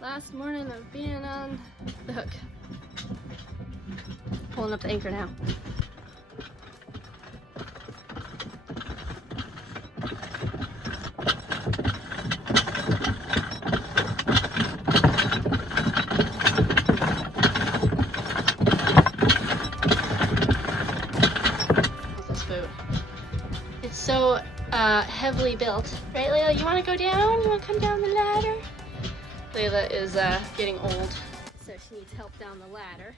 Last morning of being on the hook. Pulling up the anchor now. This boat. It's so heavily built. Right, Layla? You want to go down? You want to come down the ladder? Layla is getting old, so she needs help down the ladder.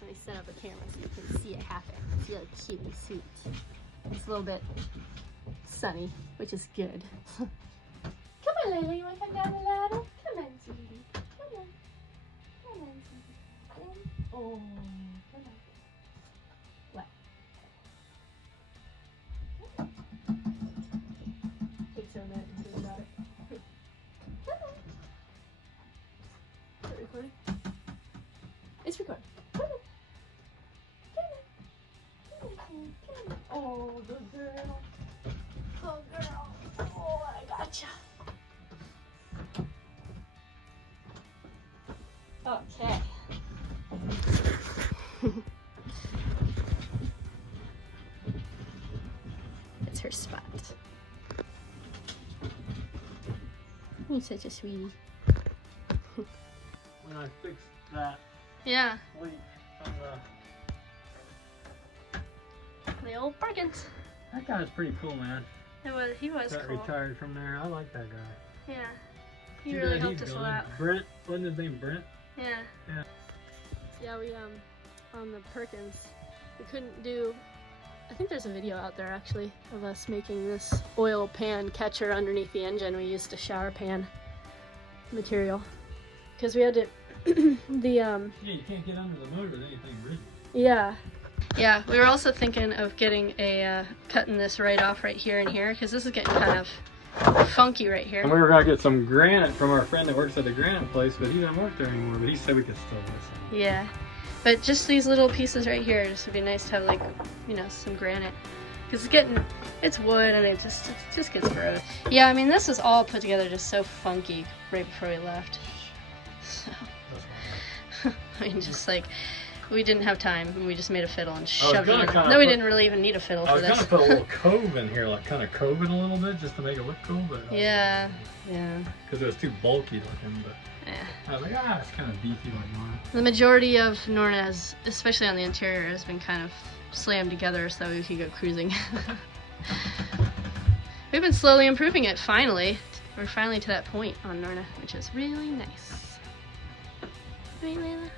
Let me set up a camera so you can see it happen. See how cute and sweet. It's a little bit sunny, which is good. Come on, Layla, you want to come down the ladder? Come on, sweetie. Come on. Come on, sweetie. Oh, come on. What? Takes her a minute to think about it. Come on. Is it recording? It's recording. Come on. Oh, good girl. Oh, girl. Oh, I gotcha. Okay. It's her spot. You're such a sweetie. When I fixed that Yeah. leak on The old Perkins. that guy's pretty cool, man. He was Got cool. retired from there. I like that guy. Yeah. He Too really bad helped he's us a gone. lot. Brent, wasn't his name Brent? Yeah. Yeah. Yeah, we on the Perkins, we couldn't do, I think there's a video out there actually of us making this oil pan catcher underneath the engine. We used a shower pan material because we had to Yeah, you can't get under the motor with anything rigid. yeah, we were also thinking of getting a cutting this right off right here and here because this is getting kind of funky right here. And we were gonna get some granite from our friend that works at the granite place, but he doesn't work there anymore. But he said we could still do some. Yeah, but just these little pieces right here, just would be nice to have, like, you know, some granite. Because it's wood and it just gets gross. Yeah, I mean, this was all put together just so funky right before we left. So, I mean, just like, we didn't have time and we just made a fiddle and shoved it in. No, we didn't really even need a fiddle I for was this. gonna put a little cove in here, like kind of cove it a little bit, just to make it look cool, but Yeah. because it was too bulky looking. But Yeah. I was like, it's kind of beefy like mine. The majority of Norna has, especially on the interior, has been kind of slammed together so we could go cruising. We've been slowly improving it, finally. We're finally to that point on Norna, which is really nice. Right, Layla?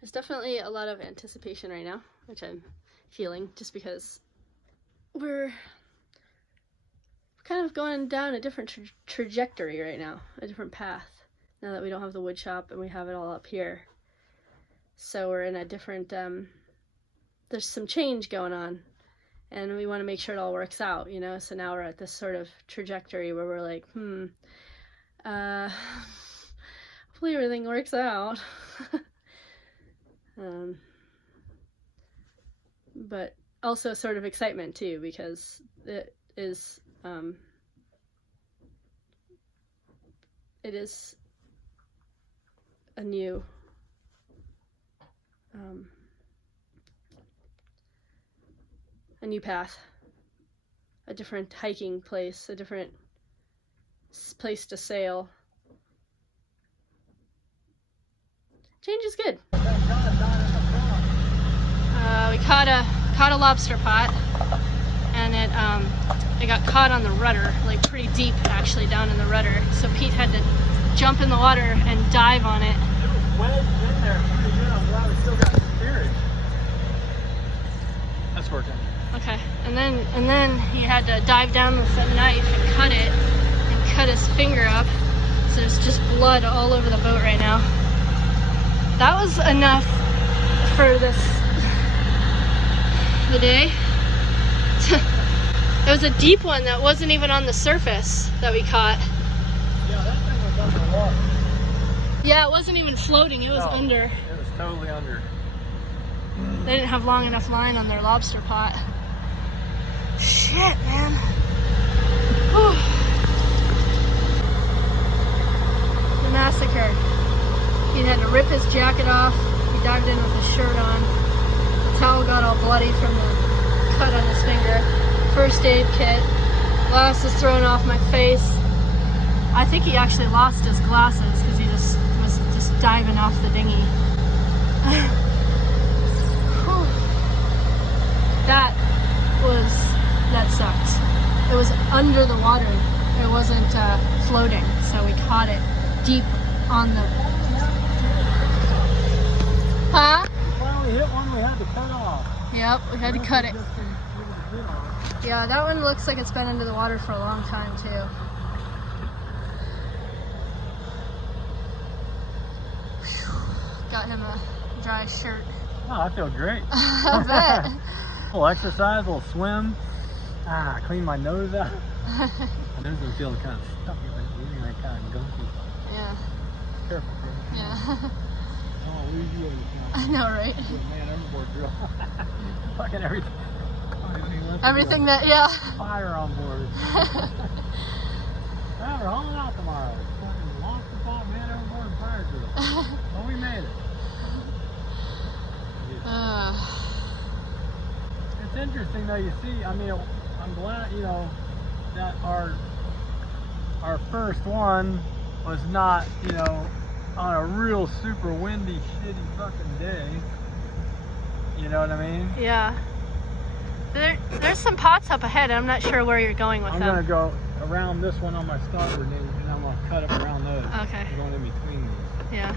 There's definitely a lot of anticipation right now, which I'm feeling, just because we're kind of going down a different trajectory right now, a different path, now that we don't have the wood shop and we have it all up here. So we're in a different, there's some change going on, and we want to make sure it all works out, you know? So now we're at this sort of trajectory where we're like, hopefully everything works out. But also sort of excitement too, because it is a new path, a different hiking place, a different place to sail. Change is good. We caught a lobster pot, and it got caught on the rudder, like pretty deep actually down in the rudder. So Pete had to jump in the water and dive on it. It was wedged in there pretty good. I'm glad it still got steerage. That's working. Okay, and then he had to dive down with a knife and cut his finger up. So there's just blood all over the boat right now. That was enough for the day. It was a deep one that wasn't even on the surface that we caught. Yeah, that thing was underwater. Yeah, it wasn't even floating, it was under. It was totally under. They didn't have long enough line on their lobster pot. Shit, man. Whew. The massacre. He had to rip his jacket off. He dived in with his shirt on. The towel got all bloody from the cut on his finger. First aid kit. Glasses thrown off my face. I think he actually lost his glasses because he was just diving off the dinghy. That sucked. It was under the water. It wasn't floating, so we caught it deep on the... Huh? We finally hit one we had to cut off. Yep, we had to cut it. Yeah, that one looks like it's been under the water for a long time, too. Got him a dry shirt. Oh, I feel great. I bet. A little exercise, a little swim. Clean my nose out. My nose been feeling kind of stucky lately, like kind of gunky. Yeah. Careful, Chris. Yeah. Oh, lose you every time. I know, right? Do a man overboard drill. Fucking everything. Everything that, yeah. Fire on board. Well, we're hauling out tomorrow. Fucking Lobster Pot, man overboard, and fire drill. Well, we made it. It's interesting though, you see, I mean, I'm glad, you know, that our first one was not, you know, on a real super windy, shitty fucking day. You know what I mean? Yeah. There's some pots up ahead. I'm not sure where you're going with them. I'm going to go around this one on my starboard and I'm going to cut up around those. Okay. I'm going in between these. Yeah.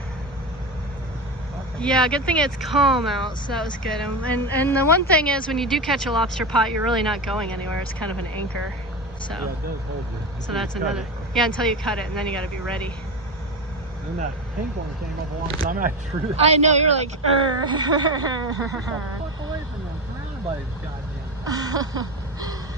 Yeah, good thing it's calm out, so that was good. And the one thing is, when you do catch a lobster pot, you're really not going anywhere. It's kind of an anchor. So, yeah, it does hold you. So that's another. Yeah, until you cut it, and then you got to be ready. And then that pink one came up along, so I threw that. I know, you're like, Get the fuck away from them. Surrounded by these goddamn.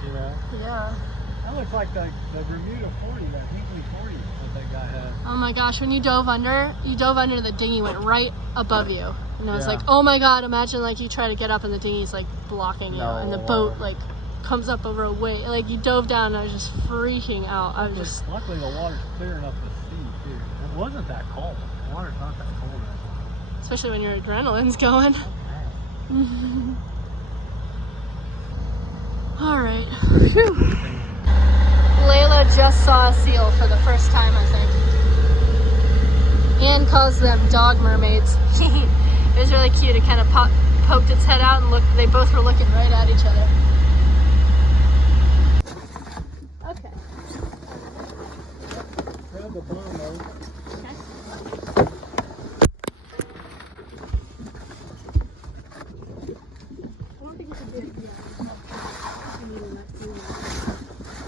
You know? Yeah. That looks like the Bermuda 40, that Hinkley 40 that guy had. Oh my gosh, when you dove under the dinghy went right above you. And I was Yeah. like, oh my god, imagine like you try to get up and the dinghy's like blocking you, and the boat like comes up over a weight. Like you dove down and I was just freaking out. I was just... Luckily the water's clear enough to see too. It wasn't that cold. The water's not that cold anymore. Especially when your adrenaline's going. Alright. Layla just saw a seal for the first time, I think. Anne calls them dog mermaids. It was really cute. It kind of poked its head out and looked. They both were looking right at each other. Okay. Grab the bottom though. Okay. I don't think you can do it yet.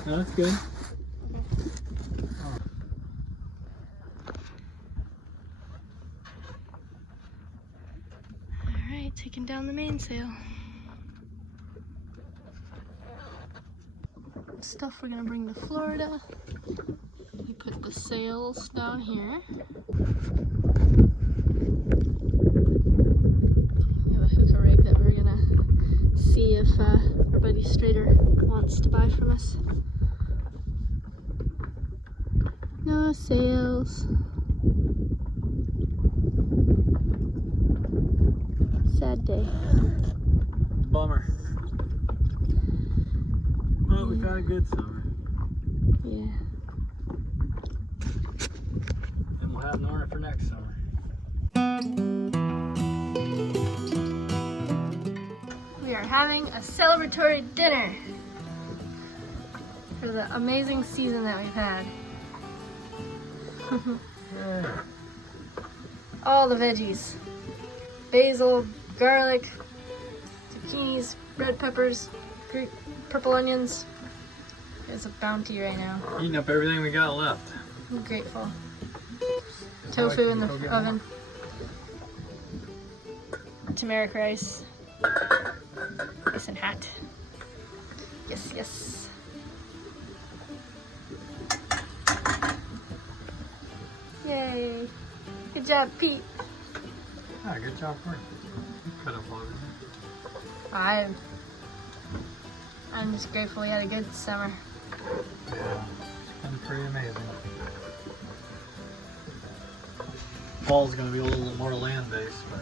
No, that's good. Alright, taking down the mainsail. Stuff we're gonna bring to Florida. We put the sails down here. We have a hookah rig that we're gonna see if our buddy Strader wants to buy from us. No sails. Sad day. Bummer. Well, we got a good summer. Yeah. And we'll have Nora for next summer. We are having a celebratory dinner for the amazing season that we've had. All the veggies. Basil, garlic, zucchinis, red peppers, purple onions. It's a bounty right now. Eating up everything we got left. I'm grateful. Tofu in the oven. Turmeric rice. Nice and hot. Yes, yes. Yay. Good job, Pete. Ah, good job for you. You cut up all of it. I'm just grateful we had a good summer. Yeah, it's been pretty amazing. Fall's gonna be a little more land-based, but